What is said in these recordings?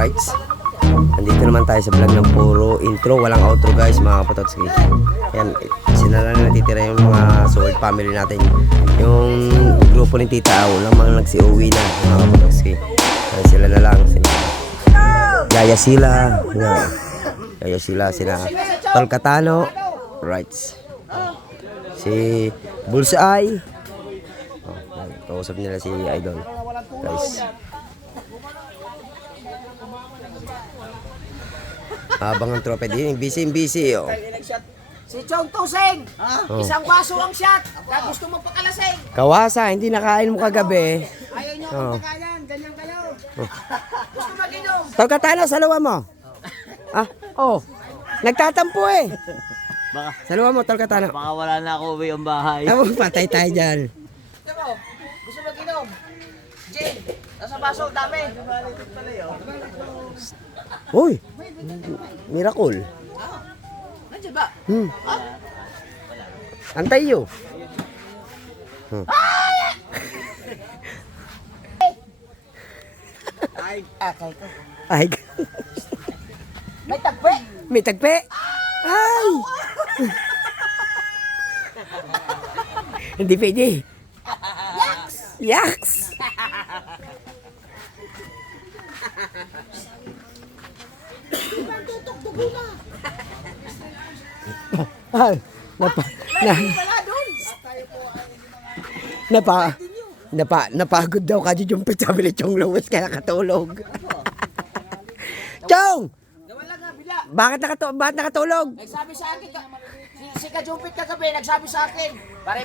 Alright. Andito naman tayo sa vlog ng puro intro, walang outro guys mga kapatotski. Ayan, sila na natitira yung mga Sword family natin. Yung grupo ni Tita Au lamang nagsi-uwi na mga kapatotski. Sila na lang. Yaya sila. Yaya sila. Tol Katano. Right. Si Bullseye. Kausap nila si Idol. Guys. Habang ang tropa din, busy oh. Si Chong Tusing, isang baso ang shot. Kaya gusto mo pakalasing. Kawasa, hindi nakain mo kagabi. Ayaw niyo akong pakayan, ganyan kayo. Gusto mag-inom. Tol Katano, saluwa mo. Nagtatampo eh. Baka, Saluwa mo, Tol Katano. baka wala na ako uwi ang bahay. Patay tayo dyan. Gusto mo? Gusto mag-inom. Jane, nasa baso, dami. Uy, miracle. Nandiyan ba? Antay yo. Akay ko. Ay, May tagpe. may tagpe. Ay! Hindi pwede. Yaks! Ay, napagod daw ka yung sabi ni Chong Lewis kaya nakatulog. Chong! Gawan lang nga, bila. Bakit nakatulog? Nagsabi sa akin, si Kajumpit kagabi, nagsabi sa akin, pare,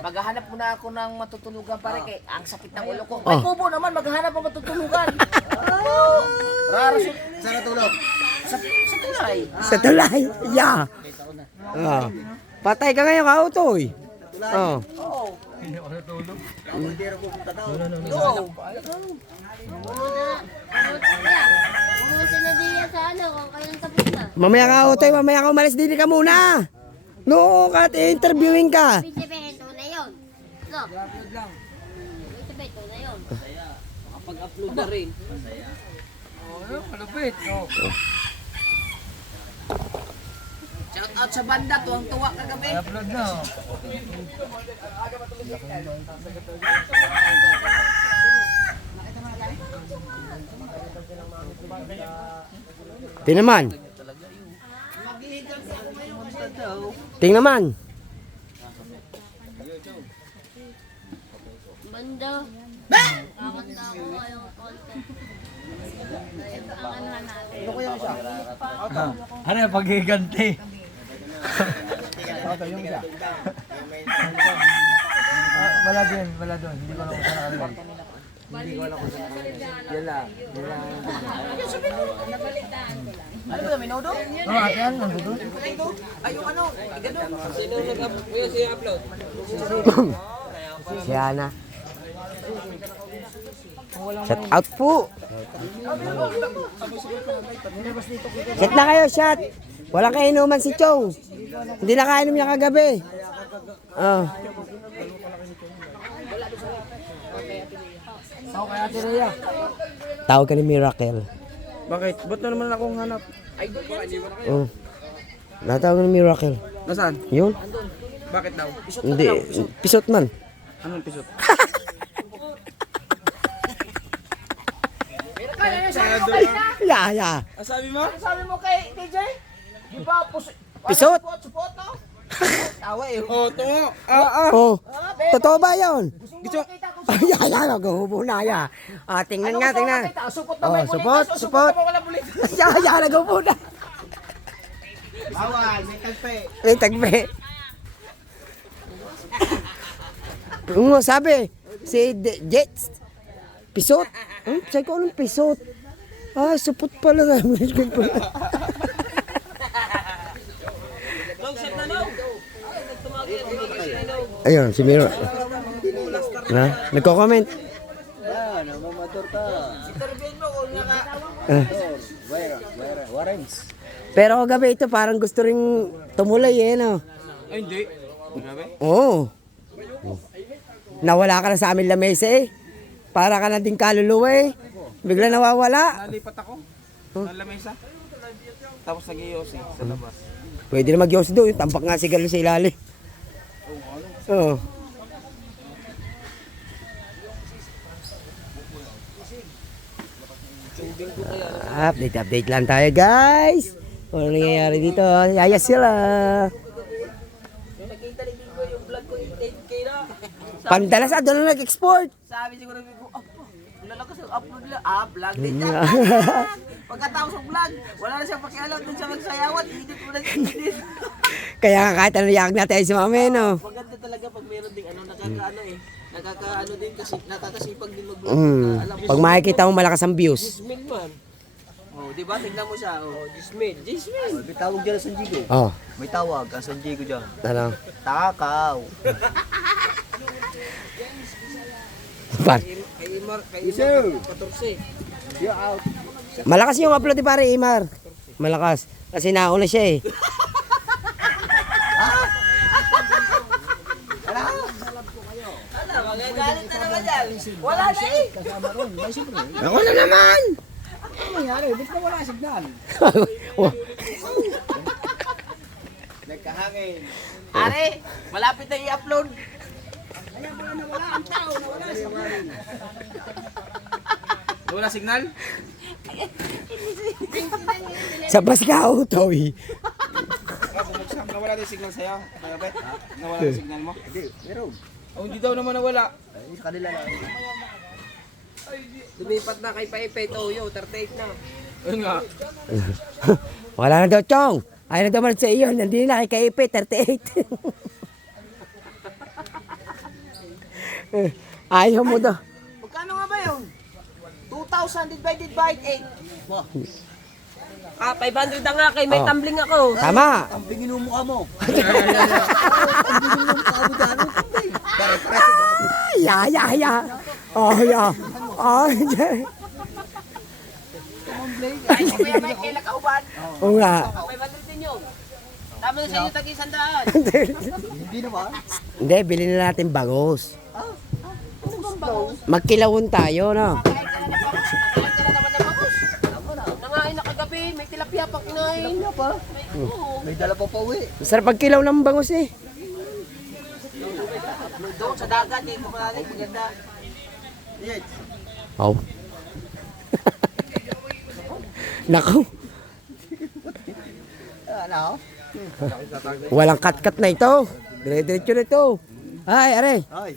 maghahanap muna ako ng matutulugan pare, kay ang sakit ng ulo ko. May kubo naman, maghahanap ng matutulugan. Raro siya. Saan natulog? Sa tulay. Sa tulay. Yeah. Patay ka ngayon ka utoy. Oh. Oo. Buti na diya sa ano, kung kayong tapos na. Mamaya ka utoy, mamaya ka umalis din ka muna. No, kat interviewing ka. Sabihin ito na yun. No? Sabihin ito na yun. Pag-upload na rin. Shout out sa banda, tuwang-tuwa kagabi. Upload na. Tingnan. Tingnan. Banda. Kakanta ako ngayong content. Ang anuhan natin. Ano yung paghiganti? Wala doon. Hindi ko alam kung saan nakalagay. Yan lang. Ano ba, minudo? Yan, nandun. Ay, yung ano, ganun. Si Ana. Shout out po. Shot na kayo, shot. Walang kainuman si Chong. Hindi na kainom niya kagabi. Oh. Tawag ka ni Miracle. Bakit? Ba't na naman akong hanap? Oh. Natawag ni Miracle. Nasaan? Yun? Bakit daw? Hindi. Pisot man. Anong pisot? Yeah. Sabi mo? Ano sabi mo kay DJ? Di ba, Pisot? Support, no? Tawa eh. Oo, tungo. Oh. Totoo ba yun? Gusto mo makita ko Ay, naghuhubo na ya. Tingnan nga, tingnan. Support na Oh, may support, bulitas, support. na wala bulitas. Naghuhubo na. Bawal, may kalpe. May tagpe. Yung sabi, si Jets, pisot. Sabi ko, anong pisot? Supot pala namin. Ayun, si Miro. Nagko-comment. Pero kagabi ito parang gusto ring tumulay eh, no? Ay, hindi. Oo. Nawala ka na sa amin lamesa eh. Para ka na din kaluluwa eh. Bigla nawawala. Nalipat ako. Ng lamesa. Tapos nag-iossi sa labas. Pwede na mag-yos doon. Tampak nga si Galo sa ilalim. Oo. Update lang tayo guys. Ano nangyayari dito? Yaya sila. Nakita ni Bingo yung vlog ko yung 10K na. Pandalas doon na nag-export. Sabi siguro ni Bingo, lalakas yung upload nila. Vlog din niya. Pagkatapos ng vlog, wala na siyang pakialam dun sa magsayawan. Edit mo na edit. Kaya kahit ano yak natin ay sumami, no? Maganda talaga pag meron ding nakakaano eh. Nakakaano din kasi nakakasipag din mag-vlog. Alam mo, Pag makikita mo malakas ang views. Jismil man. Oh, di ba? Tignan mo siya. Oh, Jismil. Jismil. May tawag dyan sa San Diego. Oh, May tawag ang San Diego dyan. ano? Takaw. Par. Kay Imar 14. Malakas yung upload ni pare Imar. Malakas. Kasi nauna siya eh. Ano, magagalit na naman yan. Wala na eh. Ako na naman! Ano nangyari? Ba't na wala signal? Oh, Nagkahangin. Are, malapit na i-upload. Wala signal? sa Baskao, Toy. Bumagsak. Nawala din signal sa'yo. Kaya bet? Nawala din signal mo? Hindi, meron. Oh, hindi daw naman nawala. Ay, sa kanila lang. Lumipat na kay Paipay Toyo, 38 na. Ayun nga. Wala na daw, Chong. Ayaw na daw man sa iyo. Nandito na kay KP, 38. Ayaw mo daw. Magkano nga ba yun? 2,000 divided by 8. 500 na nga kay may Oh. tumbling ako. Tama. Ang bingin mo mukha mo. Ya, ya, ya. Oh, ya. Oh, ya. Ay, si Kuya Mike, kailan kauban? Oo nga. 500 din yun. Tama na sa inyo, tag-100. Hindi naman. Hindi, bilhin na natin bangos. Magkilawon tayo, no? Kailan ka na naman na bakos. Nangain na kagabi, may tilapia pang kinain. Oo. May dala pa uwi. Sarap pagkilaw ng bangos eh. Doon sa dagat, eh, kumalalim, maganda. Oh. Nako, Ano? walang cut-cut na ito. Dire-diretso na ito. Ay, are. Ay.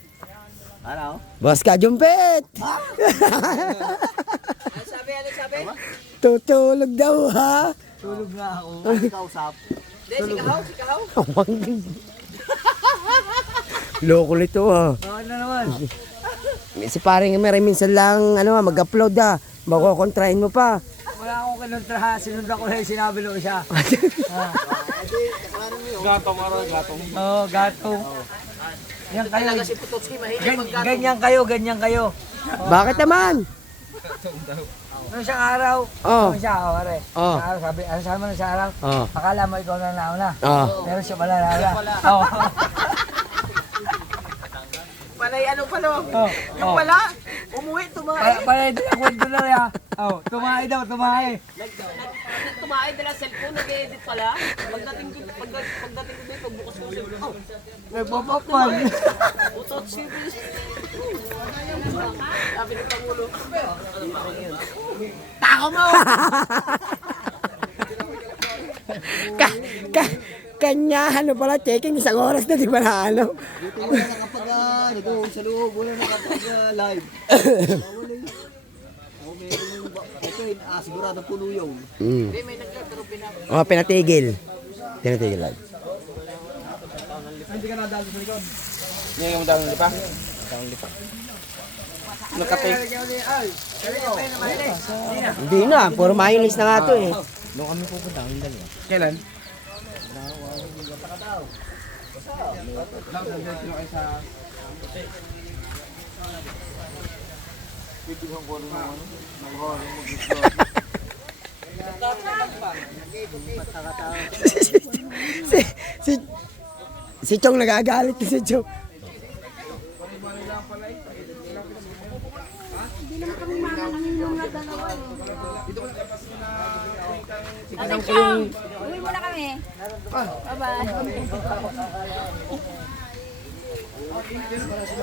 Ano? Boss ka, jumpet. Ano sabi? Tutulog daw, ha? Tulog nga ako. Ikaw usap. Hindi, sikahaw. Loko nito, ha? Ano naman? Si paring may minsan lang mag-upload, ha? Makukontrahin mo pa. Wala akong kinontraha. Sinundan ko na yung sinabi ng isa. Gatong araw, gatong. Oo, gatong. Yan kayo. Talaga si Putotski, mahilig magkano. Ganyan kayo. Bakit naman? Noong isang araw, Oh. noong isang araw, pare. Oh. Isang araw, sabi, ano sabi mo ng isang araw? Oh. Akala mo ikaw na nauna. Oh. Pero siya pala nauna. Oo. Panay ano pala? Oh. Yung pala, umuwi, tumahay. Pala ito ang kwento na rin. Oh, tumahay daw, tumahay. Tumahay dala cellphone, nag-edit pala. Pagdating ko doon, pagbukas ko sa cellphone. Nagpapapal. Putotski. Sabi ng Pangulo. Tako mo! Kanya, pala, checking isang oras na, di ba na Buti wala nakapag, nag-uwi sa loob, wala nakapag-live. Ako meron yung, ito yun, sigurado puno yun. Hindi, may nag-live, pero pinapos. Oh, pinatigil. Pinatigil lang. Hindi ka nadalo sa likod. Yan yung dalang lipa. Dalang lipa. Nakatake. Hindi na, puro mayonnaise na nga to eh. Kailan? si, si, si Chong nagagalit na si Chong. Hindi naman kami makakanginom na Tatay Chong! Uwi muna kami. Bye-bye.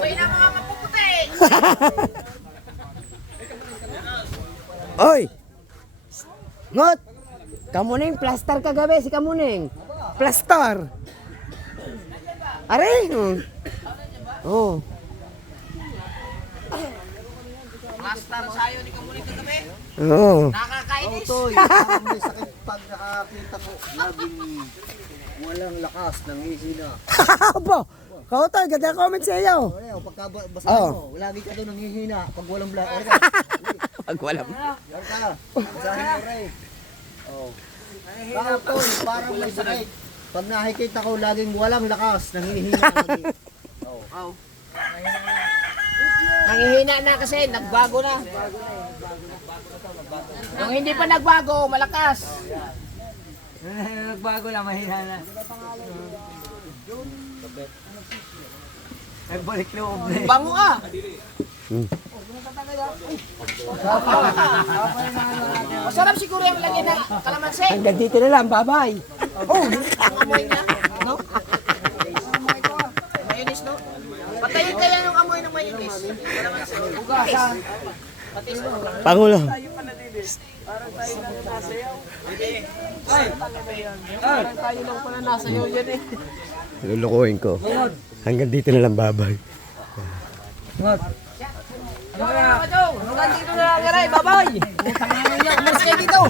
Uy na mga mapuputi! Oy! Ngot! Kamuning, plaster kagabi si Kamuning. Plaster! Are? Oh. Master sayo ni Kamuning kagabi. Oo. Nakakainis. Toy, parang may sakit pag nakakita ko. Laging walang lakas, nangihina. Aba! Kautoy, ganda comment sa iyo. Wala, pagka basa Oo. mo, lagi ka doon nangihina. Pag walang black, okay. Pag walang. Yan ka. Basahin mo rin. Oh. Parang Toy, parang may sakit. Pag nakikita ko, laging walang lakas, nangihina lagi. Nangihina na kasi, nagbago na. Yung hindi pa nagbago, malakas. Nagbago lang, mahina na. Nagbalik loob na. Bango ka. Masarap siguro yung lagyan ng kalamansi. Hanggang dito na lang, bye-bye. Oh, ang amoy niya. No? Mayonnaise, no? Patayin kaya yung amoy ng mayonnaise. Kalamansi. Ugasan. Patis. Pangulo. Tayo lang pala nasa iyo yan eh. Lulukuhin ko. Hanggang dito na lang, bye-bye. Hanggang dito na lang, Garay. Bye-bye. Umalis kayo dito.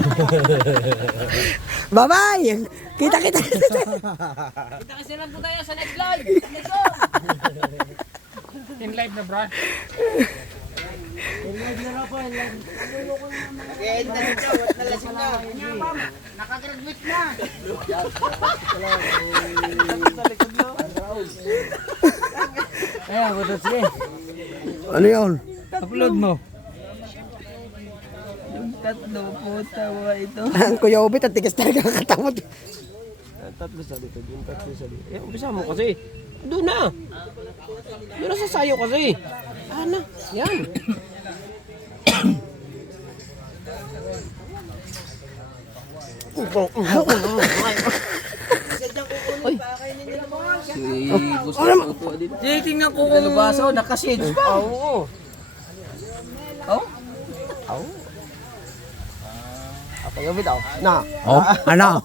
Bye-bye! Kita-kita! Kita kasi lang po tayo sa next live. Let's go. In live na, bro. End na dito. Wala nalasing na. Nakagraduate na. Ayan, butot sige. Ano yun? Upload mo. Yung tatlo po, tawa ito. Ang Kuya Obit, ang tigas talaga ang katamot. Tatlo sa dito, yung tatlo sa dito. Eh, umpisa mo kasi. Doon na. Doon na sa sayo kasi. Ano? Yan. Sige, tingnan ko kung lubaso, nakashades pa. Oo. Ako yung bitaw. Na. Oh, ano?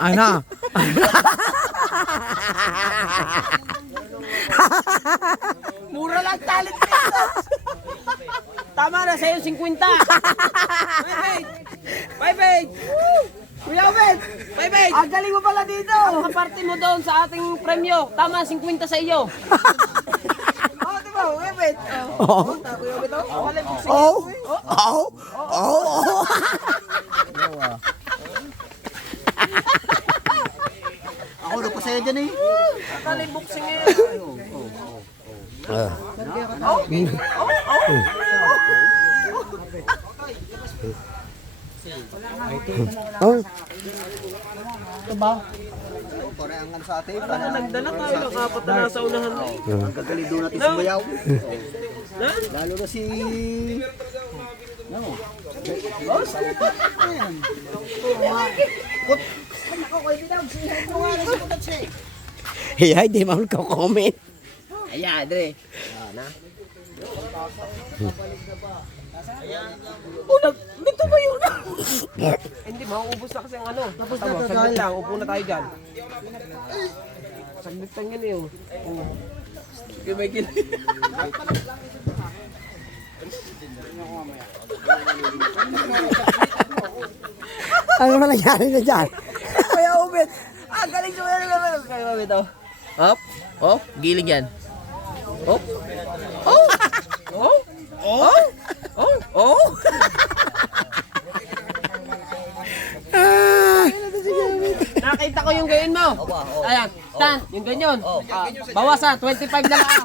Ano? Mura lang talent dito. Tama na sa'yo, 50. Bye-bye. Kuya Obed. Bye-bye. Ang galing mo pala dito. Ang kaparte mo doon sa ating premyo. Tama, 50 sa iyo. Oh, di ba? Wait. Oh. Oh. Oh. Oh. ako nagpasaya dyan eh. Kalibuksing eh. Oh. Pare ang ano sa atin. Nagdala tayo ng apat na nasa unahan. Ang gagaling doon natin sumayaw. Lalo na si... Hey, di mo ko comment. Ayan, Dre. Dito ba yun? Hindi, mauubos na kasi ang ano. Tapos na, saglit lang. Upo na tayo dyan. Saglit lang yan eh. Oh. Okay, Michael. Ano ba nangyari na dyan? Kuya Ubit. Ah, galing ko yan naman. Kuya Ubit, oh. Hop. Oh, gilig yan. Oh. Oh. Oh. Oh. Oh. Oh. Nakita ko yung ganyan mo. Ayan, tan, yung ganyan. Bawasan, 25 na lang.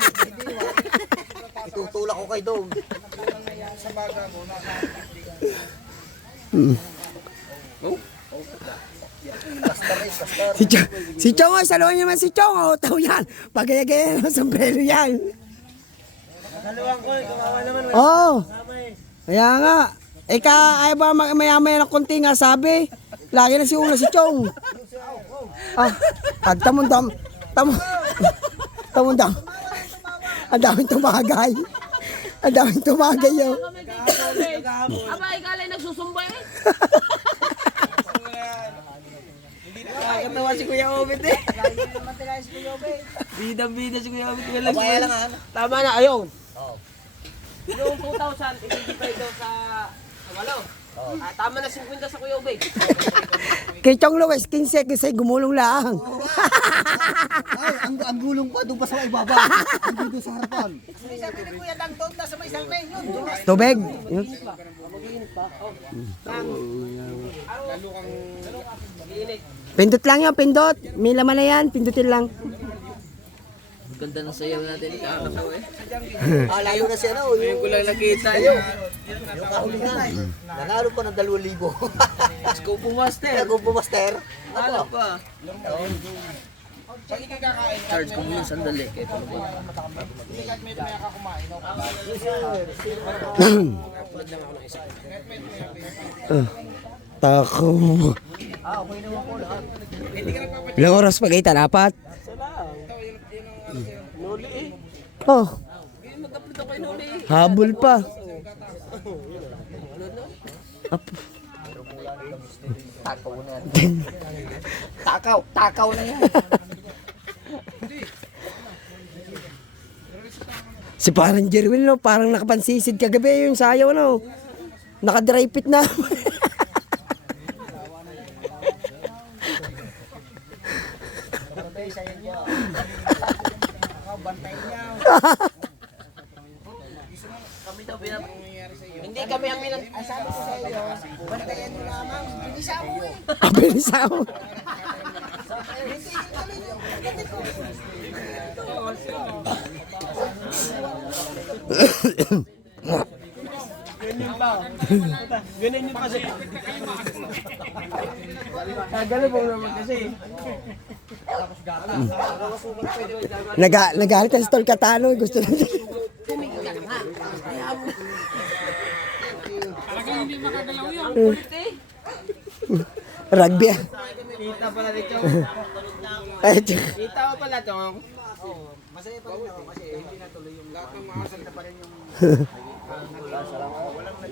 Itutulak ko kay Dog. Si Chong, oh, saluhan niyo naman si Chong. Oh, tao yan. Pagaya-gaya ng sombrero yan. Saluhan ko, kawawa naman. Oh. Kaya nga. Ayaw ba maya-maya ng konti nga sabi? Lagi na si Ula si Chong. Tamundam. Tamundam. Ang daming tumagay. Ang daming tumagay yun. Aba, ikalay nagsusumbay eh. Nakakatawa si Kuya Obet eh. Bida-bida si Kuya Obet. Tama na, ayun. Yung 2,000, ibibigay daw sa walo. Tama na 50 sa Kuya Obet. Kay Chong Luis, 15 kasi gumulong lang. Ay, ang gulong pa doon pa sa ibaba. Hindi doon sa harapan. Sabi ni Kuya Dang doon, nasa may salmay yun. Tubig. Yun. Pindot lang yun, pindot. May laman na yan, pindutin lang. Ganda ng sayaw natin. Layo na siya na. Yung ko lang nakita yung kahulingan. Nanalo pa ng 2,000. Scopo Master. Nag-upo master. Ano pa? Charge ko muna sandali. Kaya pa Tako. Ilang oras pa kita? 4? Oh. Habol pa. Takaw na yan. Si parang Jerwin, no? Parang nakapansisid kagabi yung sayaw, no? Naka-dry fit na. Hindi kami ang minang... Ang sabi ko sa iyo, bantayan nyo lamang, binisa mo eh. Abilisaw. Ganyan yung kasi. Kagano po naman kasi. Nagalit ka sa Tol Catano. Gusto na siya. Rugby. Kita pala ni Chong. Ay, tsaka. Kita mo pala Chong. Masaya pa rin ako kasi hindi natuloy yung lahat ng mga salita pa rin yung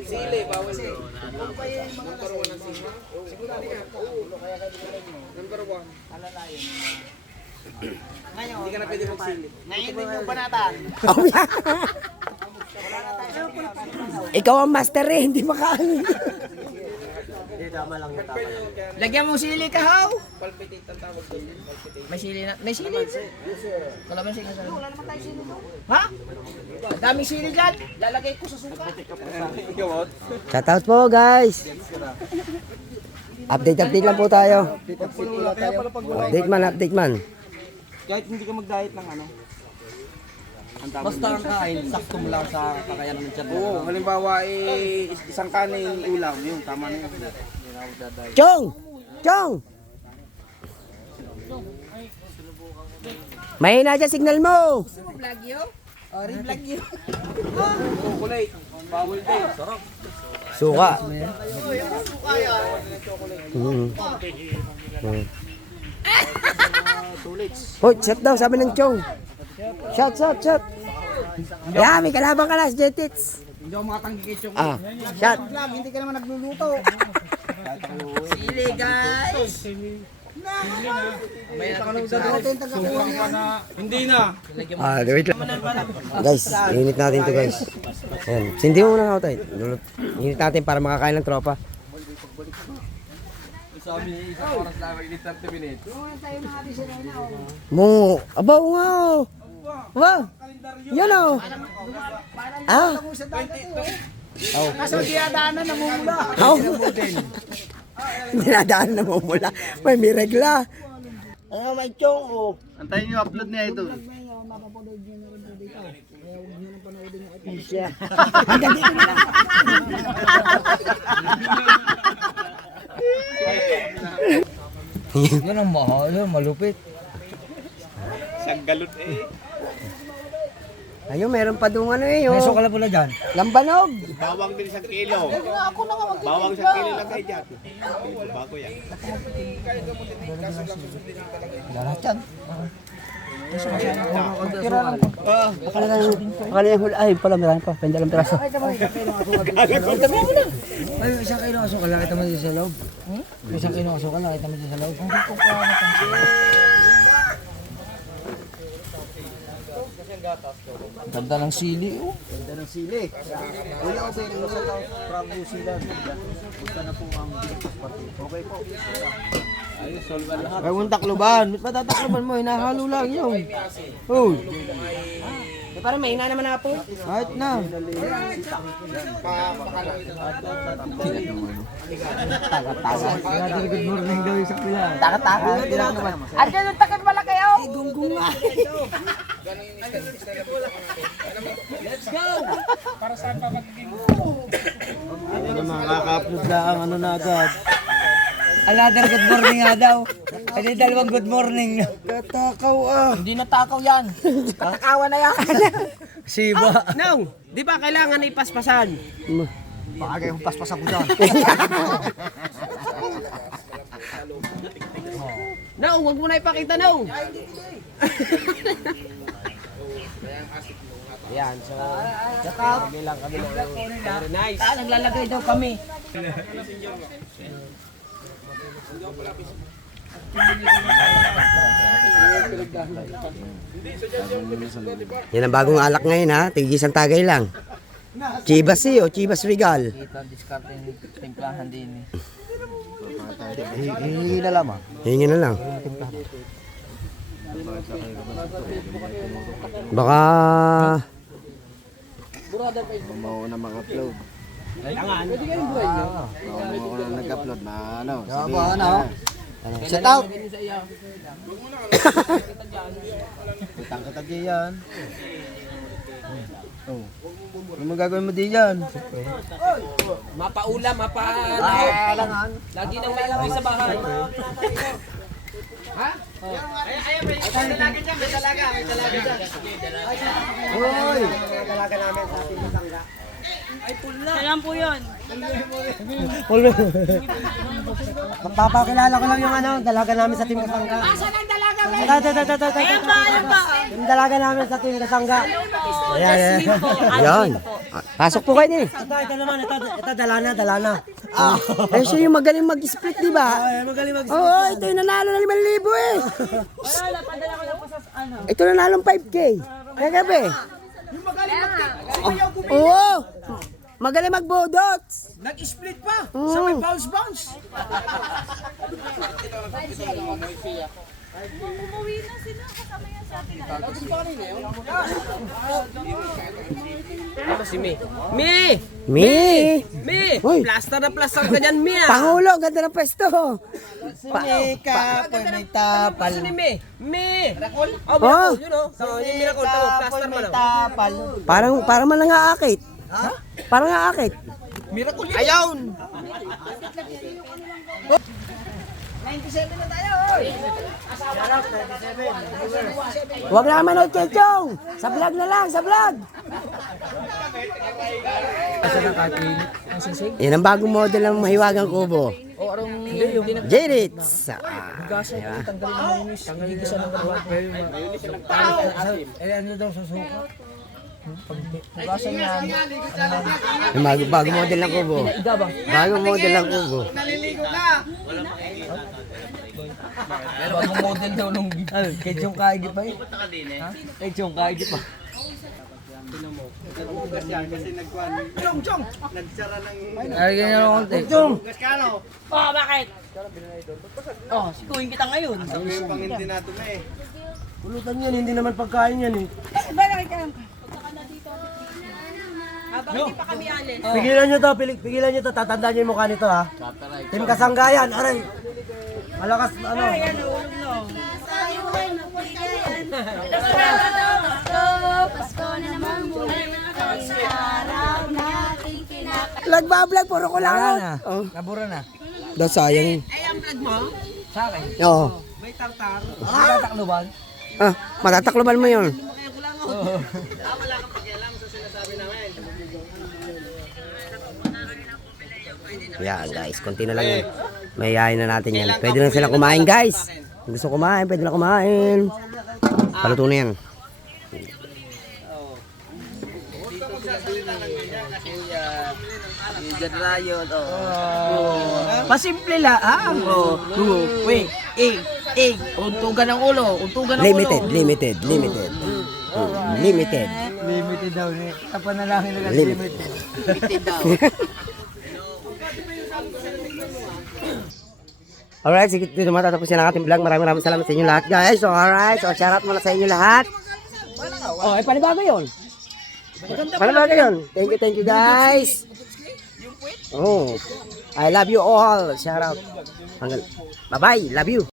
Sili, bawas eh. ano pa yung mga nasa sigurado ka. Number 1. Ngayon, Hindi ka na pwede magsili. ngayon din yung banatan. Ikaw ang master eh. Hindi makaano. Lagyan mo sili ka, haw. Palpitate ang tawag doon. Palpitate. May sili na. May sili. Kalamansi ka sa... Wala naman tayo sili doon. Ha? Ang daming sili dyan. Lalagay ko sa suka. Shoutout po, guys. Update lang po tayo. Update man. Kahit hindi ka mag-diet ng ano. Basta ang kain, sakto mo lang sa kakayanan ng tiyan. Oo, halimbawa isang kanin ulam, yun, tama na yun. Chong! Chong! Mahina dyan signal mo. Vlog yun? O, re-vlog yun. Chocolate, bawal day, sarap. Suka. Hoy, shot daw, sabi ng Chong. Shot. Yeah, may kalabang ka na, Jetits. Hindi ako makatanggi kay Chong. Shot. Hindi ka naman nagluluto. Sili, guys. Hindi na. Wait lang. Guys, init natin to guys. Ayan, sindi mo muna ako tayo. Init natin para makakain ng tropa. Sabi niya, isang oras lang, init 30 minutes. Mo, abaw nga oh. Wow. Yan oh. Kaso dinadaanan, namumula. How? Dinadaan na mumula. May regla. May Chong oh. Antayin yung upload niya ito. Hanggang dito na lang. Yan ang mahal, malupit. Siyang galot eh. Ayun, meron pa doon ano eh. May Oh. sukal pula dyan. Lambanog. Bawang din 1 kilo. Ako na nga magtitinda. Bawang 1 kilo lang kayo dyan. Bago yan. Lahat yan. Akala yung hula. Ay, pala marami pa. Pendalang piraso. Ay, isang kilo ng sukal, nakita mo dito sa loob. Isang kilo ng sukal, nakita mo dito sa loob. Ganda ng sili, oh. Ganda ng sili. Kuya, okay po sa South from New Zealand. Punta na po ang party. Okay po. Ay, kung takloban. Ba't matatakloban mo? Hinahalo lang yun. Oh, Parang mahina naman na po. kahit na. Good morning daw yung sa kuya. Taka-taka. Andiyan yung takot pala kayo. Ano na makaka-upload na ang ano na agad. Another good morning nga daw. Ay, dalawang good morning. Katakaw ah. Hindi na takaw yan. Katakawan na yan. Siba. Nong, di ba kailangan ipaspasan? Baka kayong paspas ako dyan. Nong, huwag mo na ipakita, Nong. Yan, so, kami lang kami ng very nice. Naglalagay daw kami. Yan ang bagong alak ngayon ha, tig-isang tagay lang. Chivas o Chivas Regal. Ito, diskarte yung timplahan din eh. Hihingi na lamang. Hingin na lang. Baka Mauna mag-upload. Mauna nag-upload na ano. Gaba, ano? Shout out. Kitang-kita diyan. Oh. Ano magagawin mo diyan? mapaulam, lagi nang may uwi sa bahay. Hoy! Alam po yun. Magpapakilala ko lang yung ano, dalaga namin sa Team Kasangga. Asan ang dalaga mo? Ayan pa, ayan pa. Yung dalaga namin sa Team Kasangga. Ayan, Yan. Pasok po kayo din. Ito naman, ito dalana. Ah, Eh, siya yung magaling mag-split, di ba? magaling mag- Oo, ito yung nanalo ng 5,000 eh. Wala, padala ko lang po sa ano. Ito nanalo ng 5K. Kagabi. Oo. Magaling magbodots. Nag-split pa. Oo. Sa may bounce. Umuwi na sila kasama yan sa atin. Mi! Uy, Plaster na plaster ka dyan, Mia. Pangulo, ganda ng pwesto. Mika, po may tapal. Oh, May tapal. parang man lang aakit. Parang aakit. Ayawn! 97 na tayo. Huwag na manood kay Chong. Sa vlog na lang, sa vlog. Yan ang bagong model ng mahiwagang kubo. O, arong J-Ritz. Ano daw sa suka? Hugasan yan. Yung bagong model ng kubo. Bagong model ng kubo. Bagong model daw nung Kay Chong Kaigi pa eh. Kay Chong Kaigi pa. Ay, ganyan ako konti. Chong! Oh, bakit? Oh, sikuhin kita ngayon. Pulutan yan, hindi naman pagkain yan eh. Habang hindi pa kami alis. Pigilan nyo to, pigilan nyo to. Tatandaan nyo yung mukha nito ha. Team Kasanggayan, aray. Malakas, ano. Pasko na naman muli. Araw natin kinakain. Vlog-vlog, puro ko lang. Oh. Nabura na. Daw sayang. Sa akin. Oo. May takluban. Ah, matatakloban mo yun. Yeah guys, konti na lang yan. Mayayain na natin yan. Pwede na sila kumain guys. Kung gusto kumain, pwede na kumain. Paluto na yan. Pasimple lang. Wait, untugan ng ulo, untugan ng Limited, ulo. limited, limited. Limited. Limited daw ni. Kapanalangin na Limited. Limited daw. Alright, sige, dito matatapusin ang ating vlog. Maraming salamat sa inyo lahat guys. So alright, so shoutout muna sa inyo lahat. Oh, ay panibago yun. Panibago yun. Thank you guys. Oh, I love you all. Shoutout. Bye bye, love you.